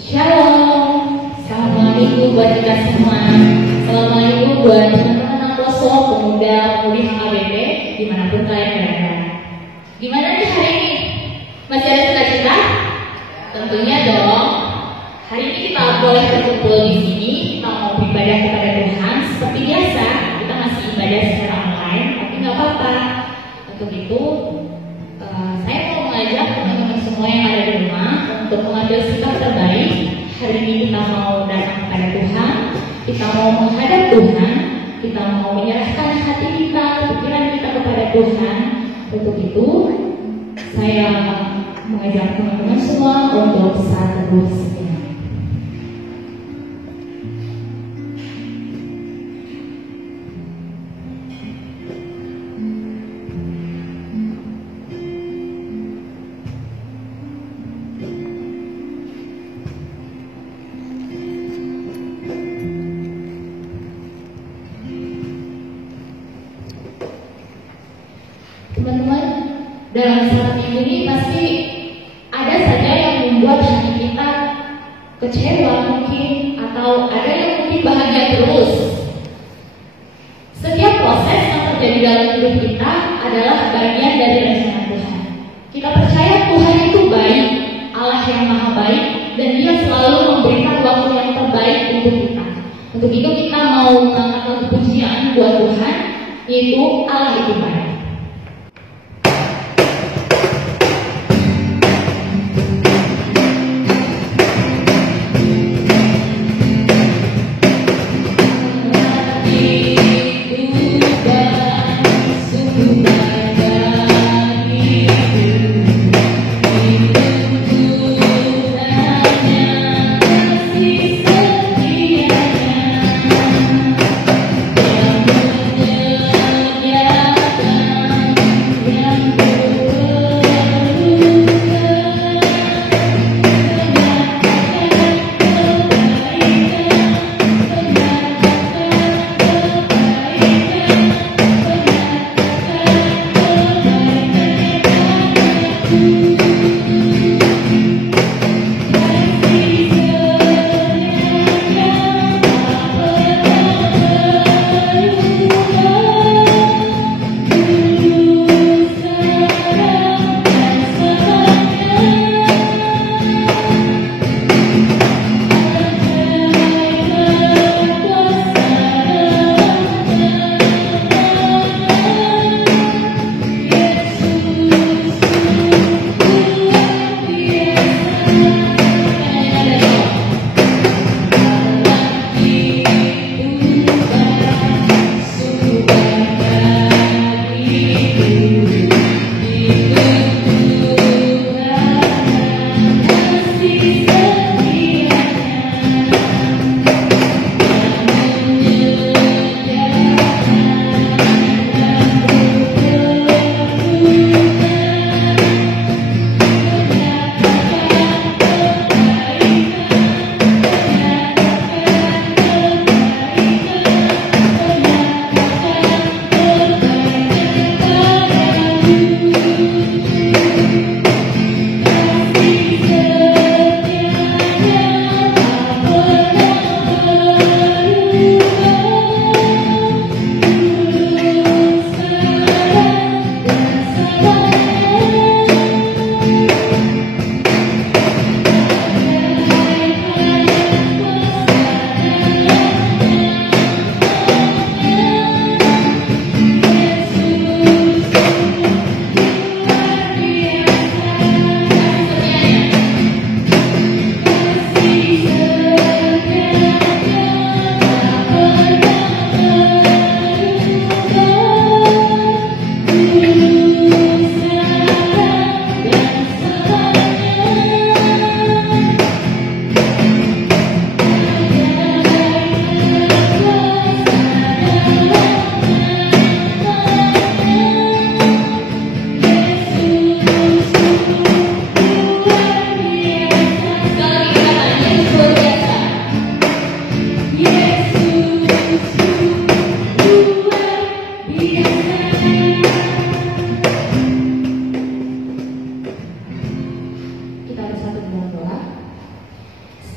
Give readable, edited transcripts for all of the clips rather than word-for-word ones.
Shalom, selamat minggu buat kita semua. Selamat minggu buat teman-teman Angkoso, pemuda, pemudi HKBP, dimanapun kalian berada. Gimana nih hari ini? Masih ada sukacita? Tentunya dong. Hari ini kita boleh berkumpul di sini, kita mau beribadah kepada Tuhan. Seperti biasa, kita masih ibadah secara online, tapi nggak apa-apa. Untuk itu, saya mau mengajak teman-teman semua yang ada di rumah untuk mengambil sikap terbaik. Hari ini kita mau datang kepada Tuhan, kita mau menghadap Tuhan, kita mau menyerahkan hati kita, pikiran kita kepada Tuhan. Untuk itu, saya mengajak teman-teman semua untuk saat teduh sejenak. Teman-teman, dalam saat ini pasti ada saja yang membuat hati kita kecewa mungkin, atau ada yang mungkin bahagia terus. Setiap proses yang terjadi dalam hidup kita adalah bagian dari rencana Tuhan. Kita percaya Tuhan itu baik, Allah yang maha baik, dan Dia selalu memberikan waktu yang terbaik untuk kita. Untuk itu kita mau mengangkat pujian buat Tuhan, yaitu Allah itu baik. Yeah.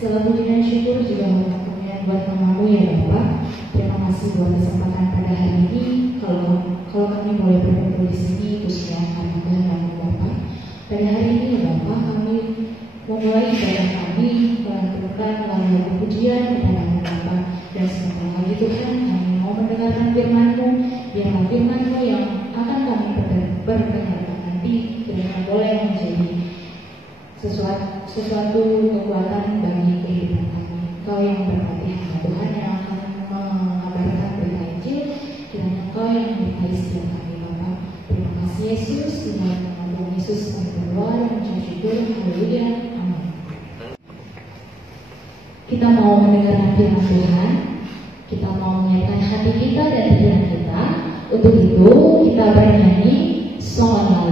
Segala puji dan syukur juga merupakan buat namamu ya Bapak. Terima kasih buat kesempatan pada hari ini. Kalau kami boleh berkumpul di sini, khususnya karena kehendak Bapak. Pada hari ini ya Bapak, kami memulai ibadah kami melantunkan lagu pujian kepada Bapak. Dan sebentar lagi Tuhan, kami mau mendengarkan firman-Mu. Biarlah firman-Mu yang akan kami perdengarkan nanti kiranya boleh menjadi sesuatu kekuatan bagi kehidupan kami. Kau yang berkati hamba Tuhan yang akan mengabarkan berita Injil, kiranya Kau yang memberkati setiap kami Bapak. Terima kasih Yesus, di dalam nama Tuhan Yesus kami berdoa dan mengucap syukur. Haleluya, amin. Kita mau mendengarkan firman Tuhan, kita mau menyiapkan hati kita dan pikiran kita. Untuk itu kita bernyanyi Selamat Malam.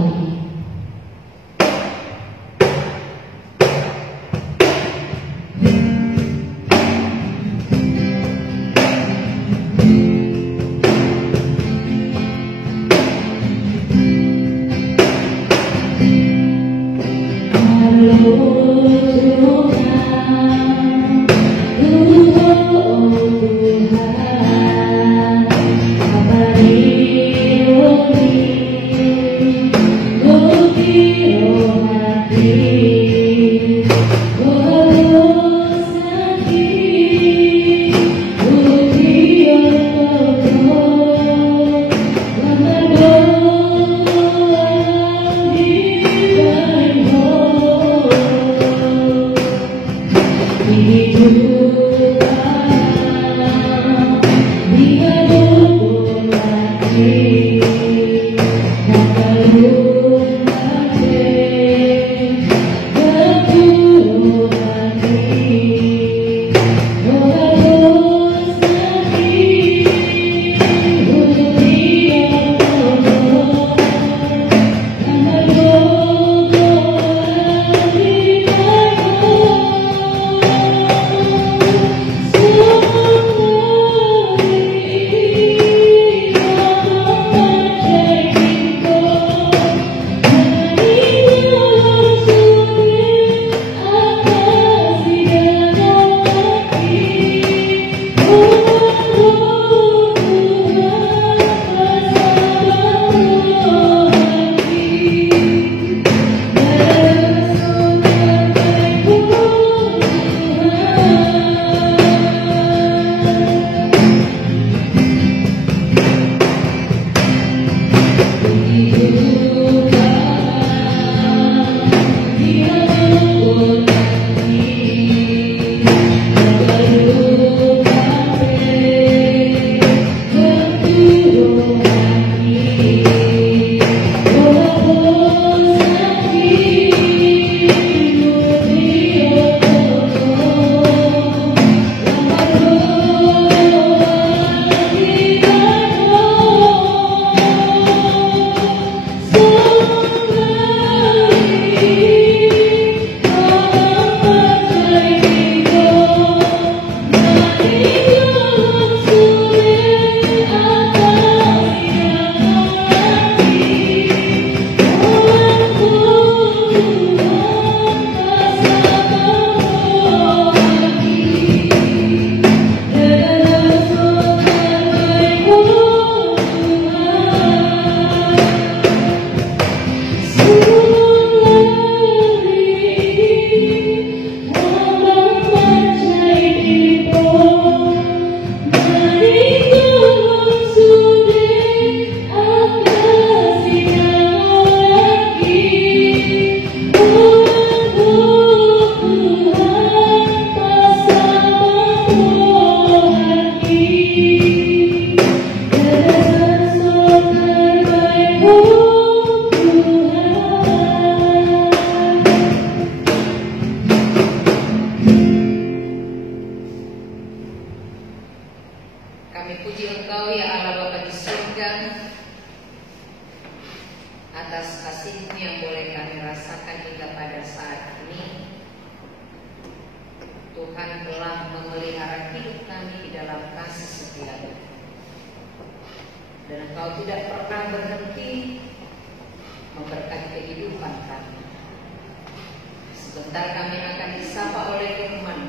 Sebentar kami akan disapa oleh firman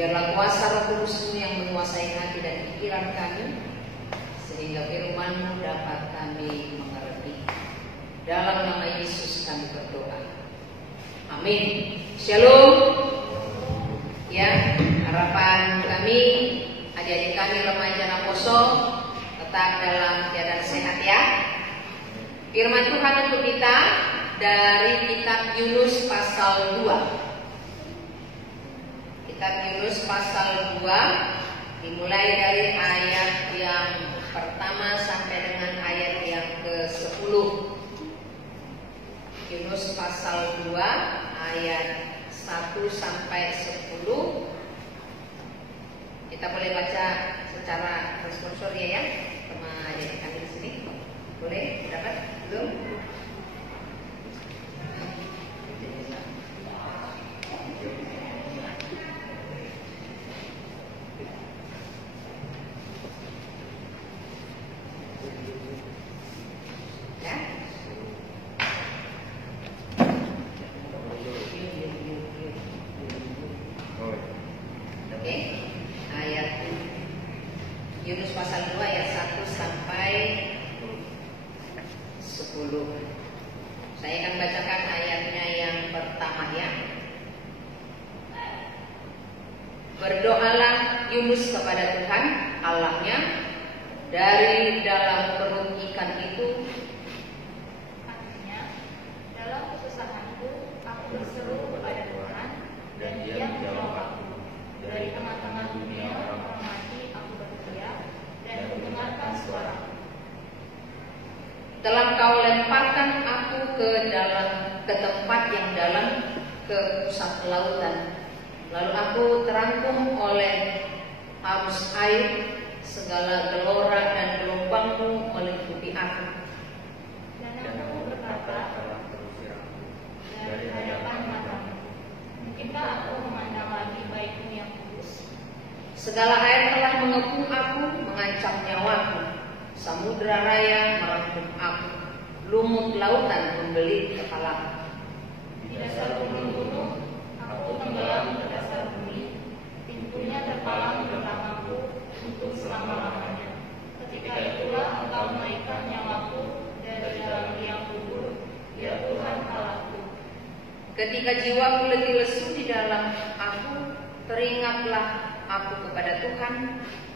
Biarlah kuasa Roh Kudus-Mu yang menguasai hati dan pikiran kami, sehingga firman-Mu dapat kami mengerti. Dalam nama Yesus kami berdoa. Amin. Shalom. Ya, harapan kami, adik-adik kami remaja Naposo tetap dalam keadaan sehat ya. Firman Tuhan untuk kita dari kitab Yunus pasal 2. Kitab Yunus pasal 2 dimulai dari ayat yang pertama sampai dengan ayat yang ke-10. Yunus pasal 2 ayat 1 sampai 10. Kita boleh baca secara responsornya ya, sama adik kami di sini. Boleh? Dapat? Belum? Yunus pasal 2 ayat 1 sampai 10. Saya akan bacakan ayatnya yang pertama ya. Berdoalah Yunus kepada Tuhan Allahnya dari dalam perut ikan itu. Artinya, dalam kesusahanku aku berseru kepada Tuhan dan Dia menjawab aku. Dari tengah-tengah dunia orang mati aku berteriak dan mendengarkan suaraku. Telah kau lemparkan aku ke tempat yang dalam, ke pusat lautan. Lalu aku terangkum oleh arus air, segala gelora dan gelombangmu meliputi aku. Dan aku berkata, dari hadapan matamu, mungkinkah aku memandang lagi baikmu yang kudus? Segala air telah mengepung aku, mengancam nyawaku. Samudra raya merangkum aku, lumut lautan membelit kepalaku. Di dasar gunung-gunung, aku tenggelam ke dasar bumi. Pintunya terpalang di belakangku untuk selama-lamanya. Ketika itulah engkau menaikkan nyawaku dari dalam liang kubur, ya Tuhan Allahku. Ketika jiwaku letih lesu di dalam aku, teringatlah aku kepada Tuhan,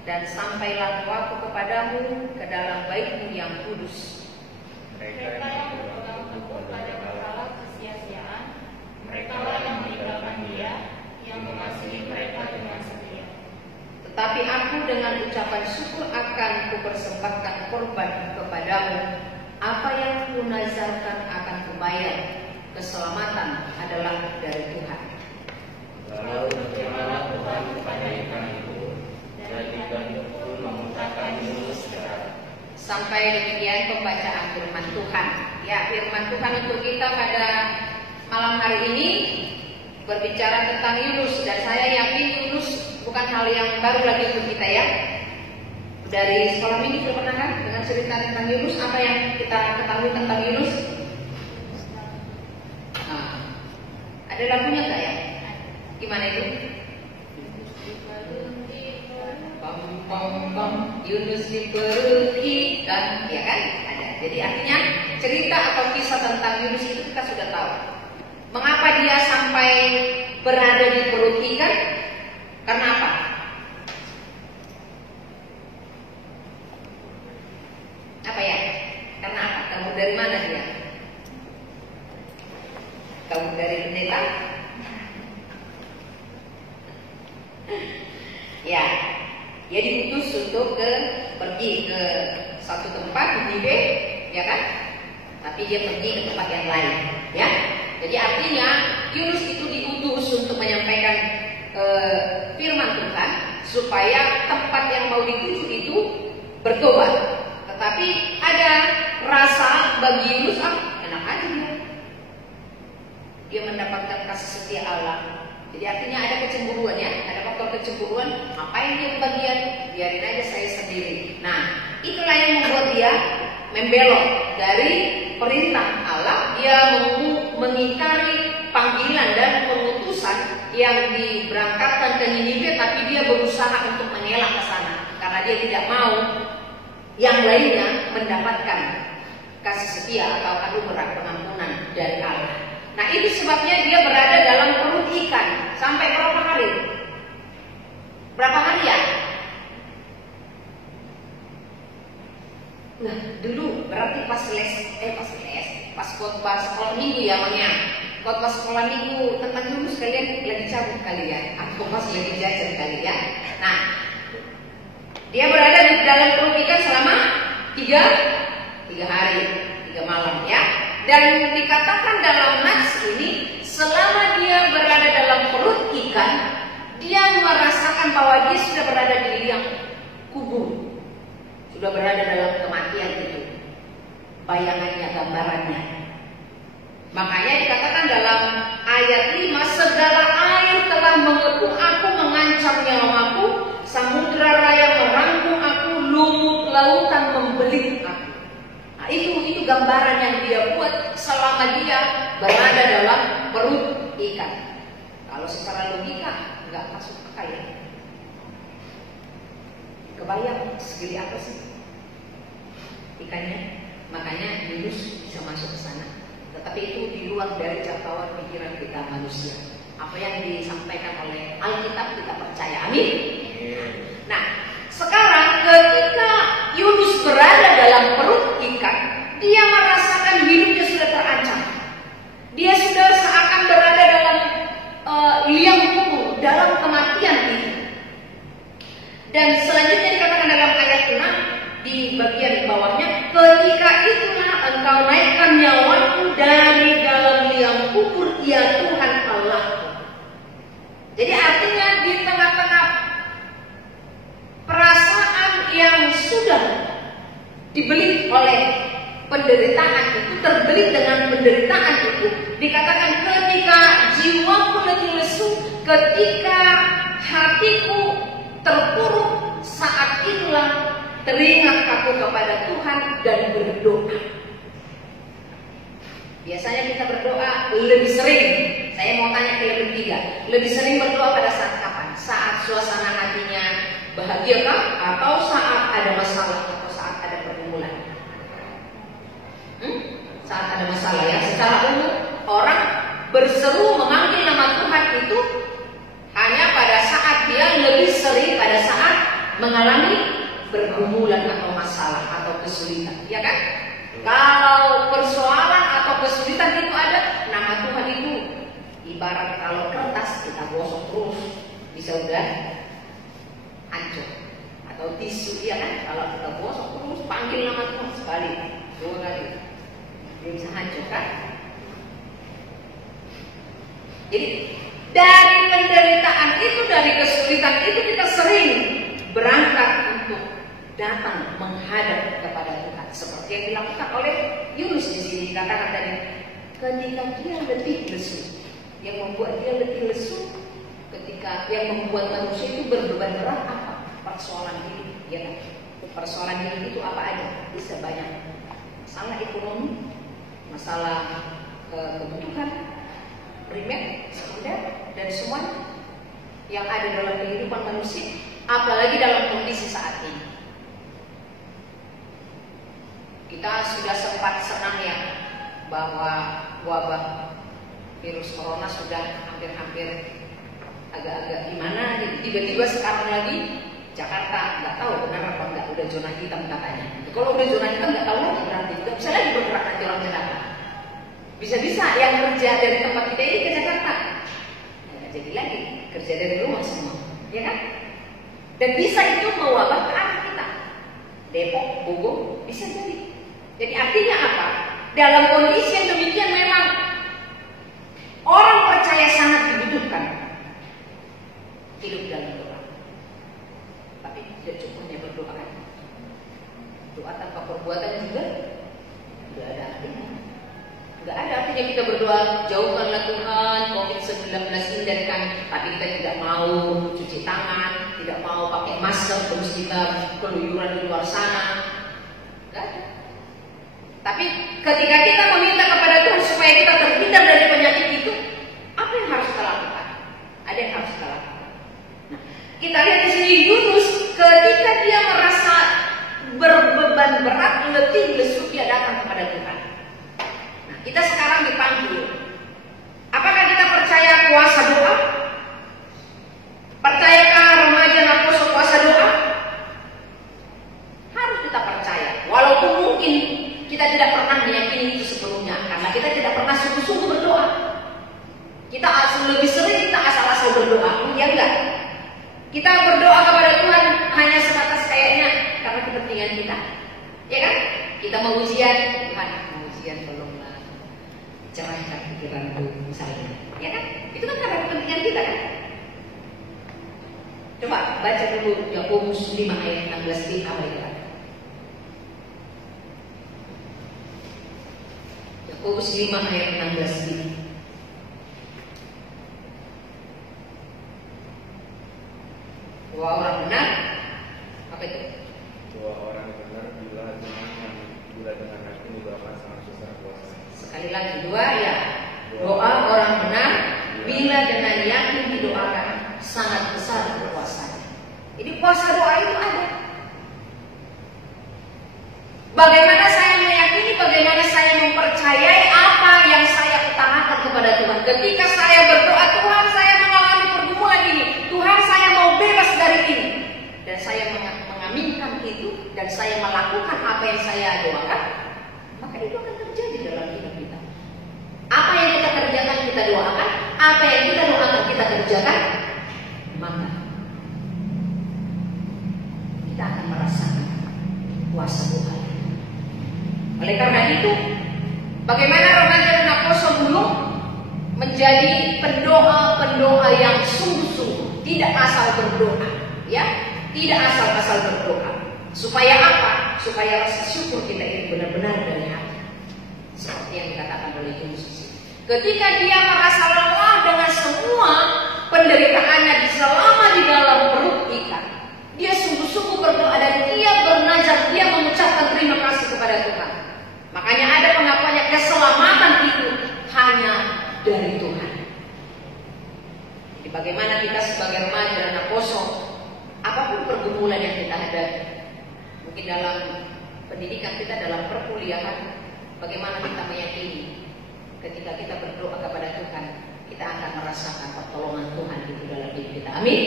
dan sampailah doaku kepadamu ke dalam bait-Mu yang kudus. Mereka yang berpegang teguh pada berhala kesia-siaan, merekalah yang meninggalkan Dia, yang mengasihi mereka dengan setia. Tetapi aku dengan ucapan syukur akan kupersembahkan korban kepadamu. Apa yang kunazarkan akan kubayar. Keselamatan adalah dari Tuhan. Lalu berfirmanlah Tuhan kepada ikan itu, dan ikan itu pun memuntahkan Yunus ke darat. Sampai demikian pembacaan firman Tuhan. Ya, firman Tuhan untuk kita pada malam hari ini berbicara tentang Yunus, dan saya yakin Yunus bukan hal yang baru lagi untuk kita ya. Dari sekolah minggu sudah pernah kan dengan cerita tentang Yunus? Apa yang kita ketahui tentang Yunus? Nah, ada lagunya nggak ya? Gimana itu? Yunus di perut ikan, ya kan? Ada. Jadi artinya cerita atau kisah tentang Yunus itu kita sudah tahu. Mengapa dia sampai berada di perut ikan? Karena apa? Apa ya? Karena apa? Kamu dari mana dia? Kamu dari pendeta? Ya, dia diutus untuk pergi ke satu tempat di Niniwe, ya kan? Tapi dia pergi ke tempat yang lain, ya. Jadi artinya Yunus itu diutus untuk menyampaikan firman Tuhan supaya tempat yang mau dituju itu bertobat. Tetapi ada rasa bagi Yunus, enak aja dia mendapatkan kasih setia Allah. Jadi artinya ada kecemburuan ya, ada faktor kecemburuan. Ngapain dia kebagian? Biarin aja saya sendiri. Nah, itulah yang membuat dia membelok dari perintah Allah. Dia mengingkari panggilan dan pengutusan yang diberangkatkan ke Niniwe, tapi dia berusaha untuk mengelak ke sana karena dia tidak mau yang lainnya mendapatkan kasih setia atau anugerah pengampunan dari Allah. Nah, itu sebabnya dia berada dalam perut ikan sampai berapa hari? Berapa hari ya? Nah, dulu berarti pas khotbah sekolah minggu ya, Mangnya. Khotbah sekolah minggu tentang Yunus kalian lagi cabut kali ya, atau pas lagi jajan kali ya. Nah, dia berada di dalam perut ikan selama 3 hari, 3 malam ya. Dan dikatakan dalam nats ini, selama dia berada dalam perut ikan, dia merasakan bahwa dia sudah berada di liang kubur, sudah berada dalam kematian itu. Bayangannya, gambarannya. Makanya dikatakan dalam ayat 5, segala air telah mengepung aku, mengancam nyawaku, samudra raya merangkum aku, lumut lautan membelit aku. Nah, itu gambaran yang dia buat selama dia berada dalam perut ikan. Kalau secara logika nggak masuk akal ya. Kebayang segede apa sih ikannya? Makanya Yunus bisa masuk ke sana. Tetapi itu di luar dari jangkauan pikiran kita manusia. Apa yang disampaikan oleh Alkitab kita percaya. Amin. Nah, sekarang ketika Yunus berada dalam perut ikan, dia merasakan hidupnya sudah terancam. Dia sudah seakan berada dalam liang kubur, dalam kematian itu. Dan selanjutnya dikatakan dalam ayat 6 di bagian bawahnya, ketika itulah engkau naikkan nyawaku dari dalam liang kubur, ya Tuhan Allahku. Jadi artinya di tengah-tengah perasaan yang sudah dibelit oleh penderitaan itu, terbelit dengan penderitaan itu, dikatakan ketika jiwaku letih lesu, ketika hatiku terpuruk, saat itulah teringat aku kepada Tuhan dan berdoa. Biasanya kita berdoa lebih sering. Saya mau tanya ke lebih tiga. Lebih sering berdoa pada saat kapan? Saat suasana hatinya bahagia kah? Atau saat ada masalah? Atau saat ada pergumulan? Saat ada masalah ya. Secara umum orang berseru memanggil nama Tuhan itu hanya pada saat dia lebih sering pada saat mengalami pergumulan atau masalah atau kesulitan, ya kan? Kalau persoalan atau kesulitan itu ada, nama Tuhan itu ibarat kalau kertas kita gosok terus bisa udah hancur, atau tisu, ya kan? Kalau kita gosok terus panggil nama Tuhan sekali, 2 kali, dia bisa hancur kan? Jadi dari penderitaan itu, dari kesulitan itu kita sering berangkat untuk datang menghadap kepada Tuhan, seperti yang dilakukan oleh Yunus di sini. Dikatakan tadi, ketika dia letih lesu, yang membuat dia letih lesu, ketika yang membuat manusia itu berbeban berat apa? Persoalan hidup, ya kan? Persoalan hidup itu apa aja? Bisa banyak. Masalah ekonomi, masalah kebutuhan primer, sekunder, dan semuanya yang ada dalam kehidupan manusia, apalagi dalam kondisi saat ini. Kita sudah sempat senang ya bahwa wabah virus corona sudah hampir-hampir agak-agak gimana, tiba-tiba sekarang lagi Jakarta nggak tahu benar apa nggak, udah zona hitam katanya. Kalau udah zona hitam nggak tahu lagi, berarti nggak bisa lagi bergerak nanti orang Jakarta. Bisa-bisa yang kerja dari tempat kita ini ke Jakarta, nggak jadi lagi kerja dari rumah semua, ya kan? Dan bisa itu mewabah ke arah kita, Depok, Bogor, bisa jadi. Jadi artinya apa? Dalam kondisi yang demikian memang orang percaya sangat dibutuhkan hidup dalam doa. Tapi tidak cukupnya berdoa kan? Doa tanpa perbuatan juga tidak ada artinya. Tidak ada artinya kita berdoa, jauhkanlah Tuhan COVID-19 ini kami, tapi kita tidak mau cuci tangan, tidak mau pakai masker, terus kita keluyuran di luar sana. Tidak ada. Tapi ketika kita meminta kepada Tuhan supaya kita terhindar dari penyakit itu, apa yang harus kita lakukan? Kita lihat di sini Yunus ketika dia merasa berbeban berat, letih, lesu, dia datang kepada Tuhan. Nah, kita sekarang dipanggil. Apakah kita percaya kuasa doa? Percayakah remaja Naposo kuasa doa? Harus kita percaya. Walaupun mungkin kita tidak pernah meyakini itu sebelumnya, karena kita tidak pernah sungguh-sungguh berdoa. Kita lebih sering kita asal-asal berdoa, ya enggak? Kita berdoa kepada Tuhan hanya sebatas kayaknya karena kepentingan kita, ya kan? Kita mau ujian, Tuhan mau ujian tolonglah cerahkan pikiranku misalnya, ya kan? Itu kan karena kepentingan kita kan? Coba baca dulu Yakobus 5 ayat 16b apa itu? Yakobus 5 ayat 16b. Dua orang benar, apa itu? Dua orang benar bila dengan hati didoakan sangat besar kuasa. Sekali lagi dua ya. Doa orang benar bila dengan yakin didoakan sangat besar kuasanya. Jadi kuasa doa itu ada. Bagaimana saya meyakini, bagaimana saya mempercayai apa yang saya utamakan kepada Tuhan. Ketika saya berdoa, Tuhan saya mengalami pergumulan ini, Tuhan saya mau bebas dari ini, dan saya mengaminkan itu, dan saya melakukan apa yang saya doakan, maka itu akan terjadi dalam hidup kita. Apa yang kita kerjakan kita doakan, apa yang kita doakan kita kerjakan, maka kita akan merasakan kuasa Tuhan. Oleh karena itu, bagaimana remaja Naposo dulu menjadi pendoa-pendoa yang sungguh-sungguh, tidak asal berdoa, ya, tidak asal-asal berdoa. Supaya apa? Supaya rasa syukur kita itu benar-benar dari hati. Seperti yang dikatakan oleh Yesus. Ketika dia merasa lelah dengan semua penderitaannya selama di dalam perut ikan, dia sungguh-sungguh berdoa dan dia bernazar, dia mengucapkan terima kasih kepada Tuhan. Makanya ada pengakuannya, keselamatan itu hanya dari Tuhan. Jadi bagaimana kita sebagai remaja dan Naposo, apapun pergumulan yang kita hadapi, mungkin dalam pendidikan kita, dalam perkuliahan, bagaimana kita meyakini ketika kita berdoa kepada Tuhan, kita akan merasakan pertolongan Tuhan itu dalam hidup kita. Amin.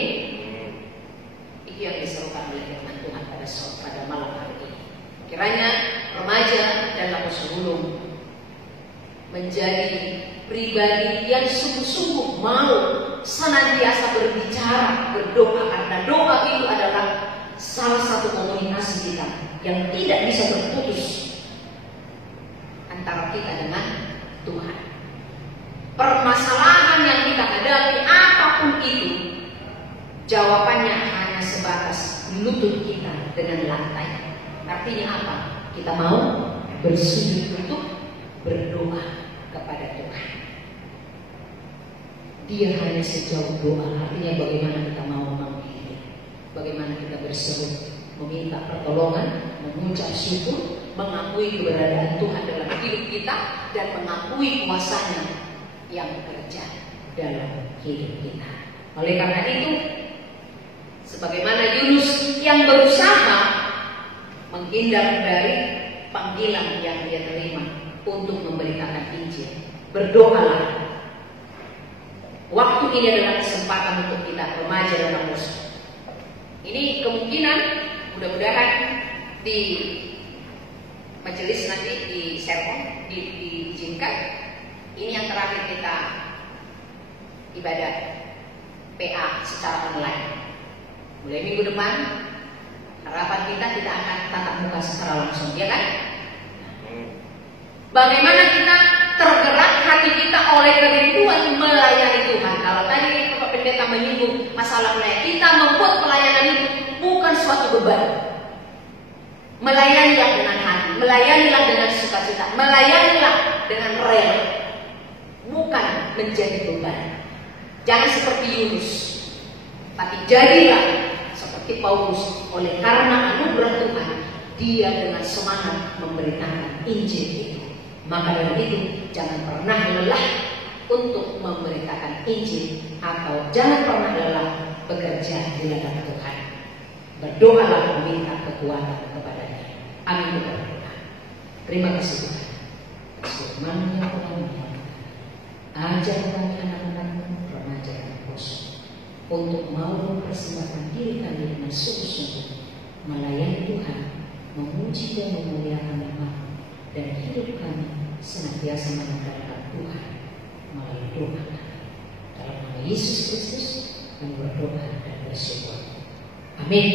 Itu yang diserukan oleh firman Tuhan pada malam hari ini. Kiranya remaja dan Naposo Gunung menjadi pribadi yang sungguh-sungguh mau senantiasa berbicara, berdoa, karena doa itu adalah salah satu komunikasi kita yang tidak bisa terputus antara kita dengan Tuhan. Permasalahan yang kita hadapi apapun itu, jawabannya hanya sebatas lutut kita dengan lantai. Artinya apa? Kita mau bersujud untuk berdoa kepada Tuhan. Dia hanya sejauh doa. Artinya bagaimana kita mau memanggilnya, bagaimana kita berseru, meminta pertolongan, mengucap syukur, mengakui keberadaan Tuhan dalam hidup kita, dan mengakui kuasanya yang bekerja dalam hidup kita. Oleh karena itu, sebagaimana Yunus yang berusaha menghindar dari panggilan yang dia terima untuk memberitakan Injil, berdoalah. Waktu ini adalah kesempatan untuk kita remaja dan Naposo. Ini kemungkinan, mudah-mudahan di majelis nanti di sermon diizinkan. Ini yang terakhir kita ibadah PA secara online. Mulai minggu depan, harapan kita akan tatap muka secara langsung, ya kan? Bagaimana kita tergerak hati kita oleh kerinduan melayani Tuhan. Kalau tadi Bapak Pendeta menyinggung masalah melayani, kita membuat pelayanan itu bukan suatu beban. Melayanilah dengan hati, melayanilah dengan sukacita, melayanilah dengan rela, bukan menjadi beban. Jangan seperti Yunus, tapi jadilah seperti Paulus. Oleh karena anugerah Tuhan, dia dengan semangat memberitakan Injil itu. Maka dari itu, jangan pernah lelah untuk memberitakan Injil, atau jangan pernah lelah bekerja di ladang Tuhan. Berdoalah meminta kekuatan kepadanya. Amin. Berdoa. Terima kasih Tuhan. Firman-Nya Tuhan, ajar kami anak-anakmu, remaja dan bos, untuk mau mempersembahkan diri kami dengan sungguh-sungguh melayani Tuhan, memuji dan memuliakan nama-Mu, dan hidup kami senantiasa mengandalkan Tuhan melalui doa kami. Dalam nama Yesus Kristus kami berdoa dan bersyukur. Amin.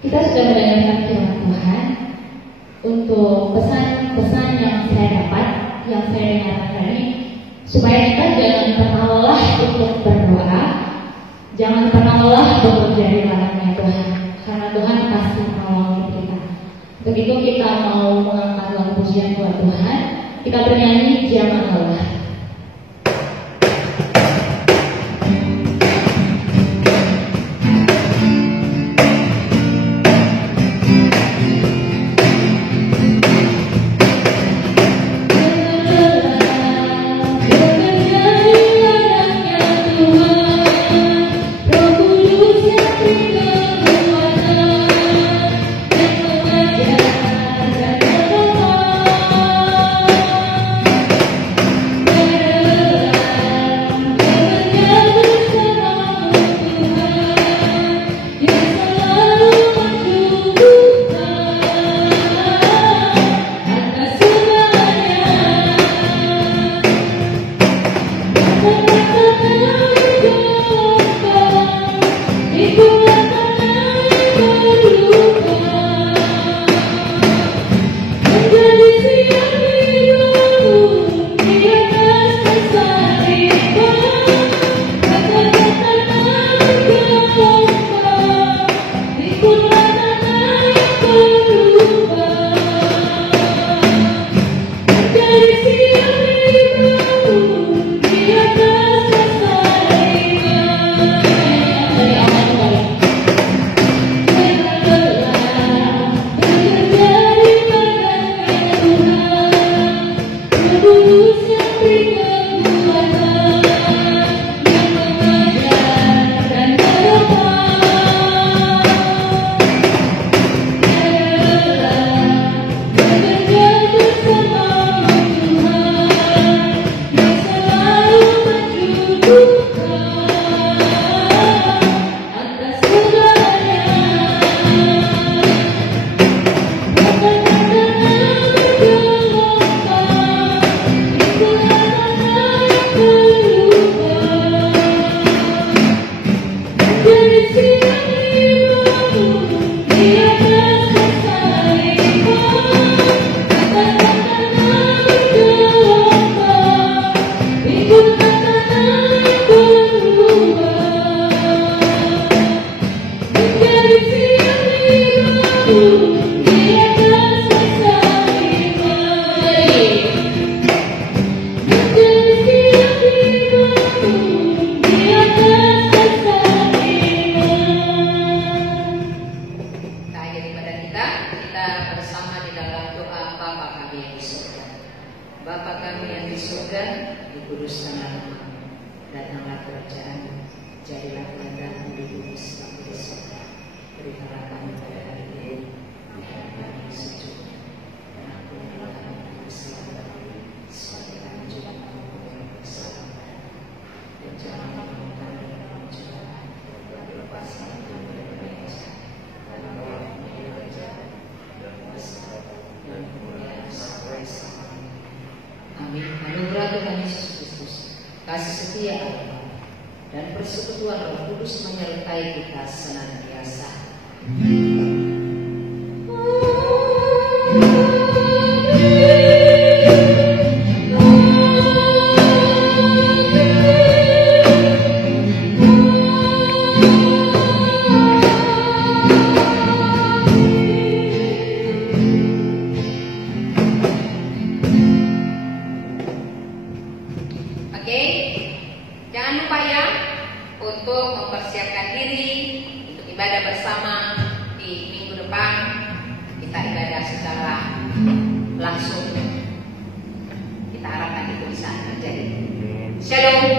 Kita sudah mendengarkan firman Tuhan. Untuk pesan-pesan yang saya dapat, yang saya dengarkan tadi, supaya kita jangan pernah lelah untuk berdoa, jangan pernah lelah bekerja di ladangnya Tuhan, karena Tuhan pasti menolong kita. Untuk itu kita mau mengangkat lagu pujian buat Tuhan. Kita bernyanyi jangan lelah. Kasih setia Allah dan persekutuan Roh Kudus menyertai kita senantiasa. Jangan lupa ya, untuk mempersiapkan diri untuk ibadah bersama di minggu depan. Kita ibadah secara langsung. Kita harapkan itu bisa terjadi. Shalom.